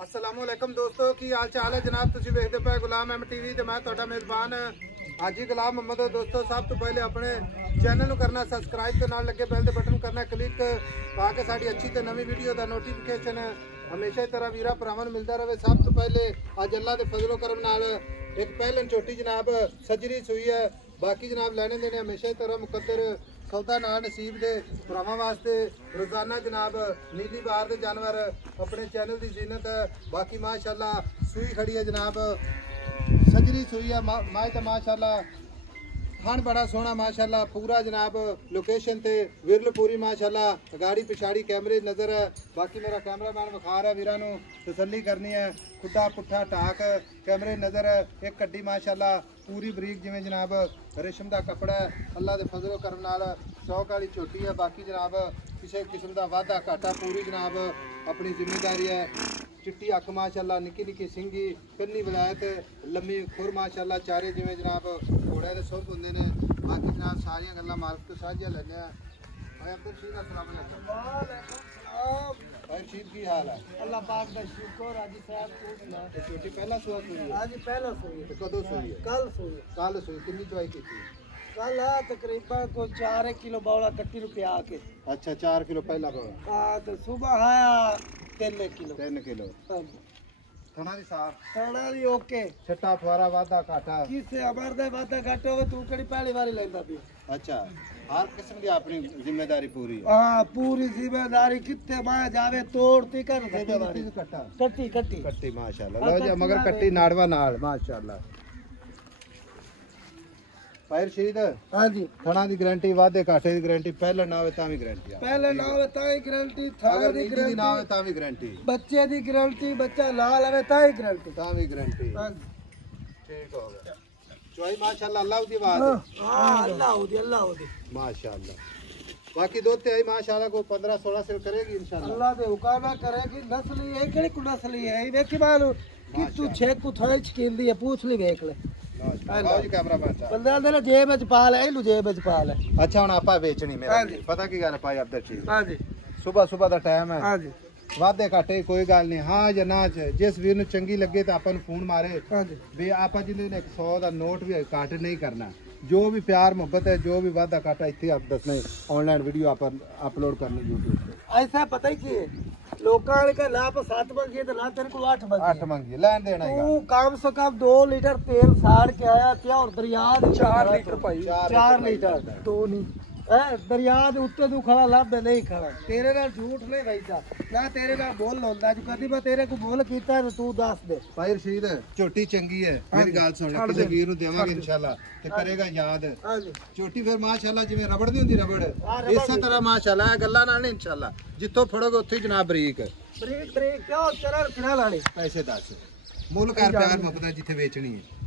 अस्सलामुअलैकुम दोस्तों की हाल चाल है जनाब। तुम देखते पे गुलाम एम टीवी ते मैं तुहाडा मेजबान हाजी गुलाम मोहम्मद। दोस्तों सब तो पहले अपने चैनल करना सबसक्राइब ते नाल लगे बेल दे बटन करना क्लिक ताकि साड़ी अच्छी ते नवी वीडियो दा नोटिफिकेशन हमेशा ही तरह वीरा भरावां नूं मिलता रहे। सब तो पहले अज अल्लाह के फजलो करम नाल एक पहलन छोटी जनाब सजरी सुई है। बाकी जनाब लेने देने हमेशा ही तरह मुकद्दर सौदा ना नसीब दे भरावां वास्ते रोजाना जनाब नीली बार दे जानवर अपने चैनल की जीनत है। बाकी माशाल्लाह सुई खड़ी है जनाब सजरी सुई है माए तो माशाल्लाह खान बड़ा सोहना माशाल्लाह पूरा जनाब लोकेशन ते विरल पूरी माशाल्लाह गाड़ी पिछाड़ी कैमरे नज़र है। बाकी मेरा कैमरामैन विखा रहा वीरां नूं तसल्ली करनी है। खुदा पुट्ठा टाक कैमरे नज़र है। एक कड्डी माशाल्लाह पूरी बरीक जिवें जनाब रेशम का कपड़ा है। अल्लाह के फजलो करम नाल शौक वाली छोटी है। बाकी जनाब किसी किस्म का वाधा घाटा पूरी जनाब अपनी जिम्मेदारी है। चिट्टी अख माशाल्लाह निक्की निक्की सिंगी कन्नी विलायत लम्मी खुर माशाल्लाह चारे जिवें जनाब घोड़े दे सुर हुंदे ने। बाकी जनाब सारियां गल्लां मालक तो साझियां लैने आ। भाई अब्दुल रशीद अस्सलाम वालेकुम। वालेकुम सलाम। भाई रशीद की हाल है? अल्लाह पाक दा शुक्र। हाजी साहब पूछना ते छोटी पहला सुआ सुई है? हाजी पहला सुई है। कदों सुई है? कल सुई। कल सुई। कितनी चवाई की थी? कल तकरीबन को 4 किलो बौला कट्टी रुपया के। अच्छा 4 किलो पहला बौला। हां तो सुबह आया 3 किलो। 3 किलो। थना दी साफ थना दी ओके। छट्टा फवारा वादा घाटा किसे अमर दे वादा घाटा हो तू कड़ी पहली बारी लेंदा पी। अच्छा हर किस्म की अपनी जिम्मेदारी पूरी है। हां पूरी जिम्मेदारी कितने मां जावे तोड़ती कर जिम्मेदारी कट्टा कट्टी कट्टी कट्टी माशाल्लाह। लो जी मगर कट्टी नाड़वा नाल माशाल्लाह। भाई रशीद हां जी थना दी गारंटी वादे घाटे दी गारंटी पहले ना होवे तां भी गारंटी पहले ना होवे तां ही गारंटी थाने दी गारंटी ना होवे तां भी गारंटी बच्चे दी गारंटी बच्चा लाल आवे तां ही गारंटी तां भी गारंटी। हां ठीक हो गया। चोई माशाल्लाह अल्लाह दी बात है। हां अल्लाह दी माशाल्लाह। बाकी दो ते आई माशाल्लाह को 15-16 से करेगी इंशाल्लाह। अल्लाह दे हुक्म करेगी। नस्ल ये केड़ी को नस्ल है देखी बाल कि तू छे को थाई छकींदी है पूछ ली देख ले। बंदा ने जेब च पा ले इनु जेब च पा ले। अच्छा हुन आपा बेचनी मेरा पता की गल पाई अब्दुल रशीद। हां जी सुबह दा टाइम है। हां जी वादे घाटे कोई गल नहीं। हाँ या ना जिस वीर नूं चंगी लगे तो अपन फोन मारे भी आप जिंदे 100 का नोट भी घट नहीं करना। जो भी प्यार मोहब्बत है जो भी वादा घाटा इतने आप दसना ऑनलाइन वीडियो अपन अपलोड करनी यूट्यूब पे। ऐसा पता ही की लोकां का लाभ 7 मंगी तो ना तेरे को 8 मंगी लैन देना तू कम से कम 2 लीटर तेल साड़ के आया क्या और दरिया 4 लीटर भाई 4 लीटर तो नहीं दरिया दे उत्ते तू खड़ा लाभ नहीं खड़ा तेरे नाल झूठ नहीं वैसा ना तेरे नाल बोल लौंदा जो कदी मैं तेरे को बोल कीता है तू दस दे। भाई रशीद छोटी चंगी है मेरी गल सुन किसी वीर नु देवांगे इंशाल्लाह ते करेगा याद। हां जी छोटी फिर माशाल्लाह जिवें रबड़ दी हुंदी रबड़ इस तरह माशाल्लाह गल्ला नाल नहीं इंशाल्लाह जिथों फड़ोगे उत्थे ही जनाब बरीक बरीक बरीक क्यों चरल किना लानी पैसे दस मुल कर प्यार मुकदा जिथे बेचनी है।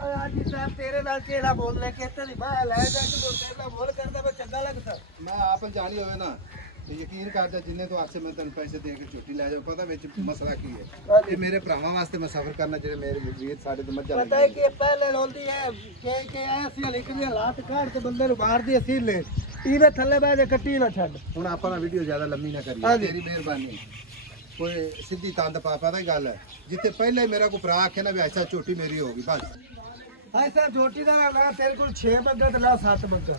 हाजी साहब तेरे नाल केड़ा बोल ले कहते नहीं मैं ले जा के तेरे नाल बोल करदा मैं चंगा लगदा मैं आप जानी होवे ना तो यकीन करदा जिन्ने तो आपसे मैं तन पैसे दे के छुट्टी ले जाऊं पता विच मसला की है ये मेरे भरावां वास्ते मैं सफर करना जेडे मेरे वीर साडे तो मज्जा पता है कि पहले रोंदी है के ऐसी लिखदी हालात काट के बंदे नु मार दी असील ले इवे थल्ले बह जा कट्टी ना छड। हुन आपा ना वीडियो ज्यादा लंबी ना करिए तेरी मेहरबानी कोई सीधी तंद पता ही गल है जिथे पहले मेरा को भरा आखे ना भी ऐसा छोटी मेरी होगी बस ऐसा छोटी का ना तेरे को 6 मंगा ना 7 मंगा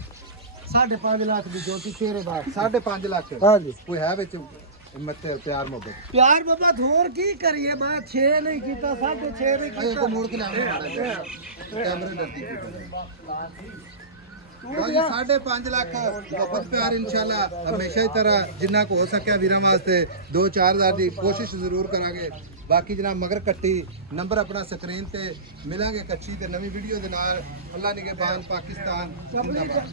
5.5 लाख की छोटी तेरे बाद 5.5 लाख। हाँ जी कोई है बिच मत प्यार मोहब्बत होर की करिए मैं 6 नहीं कीता 6.5 नहीं कीता को मोड़ के लाना कैमरे डरती 5.5 लाख मोहब्बत प्यार इंशाल्लाह हमेशा ही तरह जिन्ना को हो सके वीरां वास्ते 2-4 हज़ार की कोशिश जरूर करांगे। बाकी जनाब मगर कट्टी नंबर अपना स्क्रीन ते मिलांगे कच्ची ते नवी वीडियो दे नाल। अल्लाह निगहबान पाकिस्तान जिंदाबाद।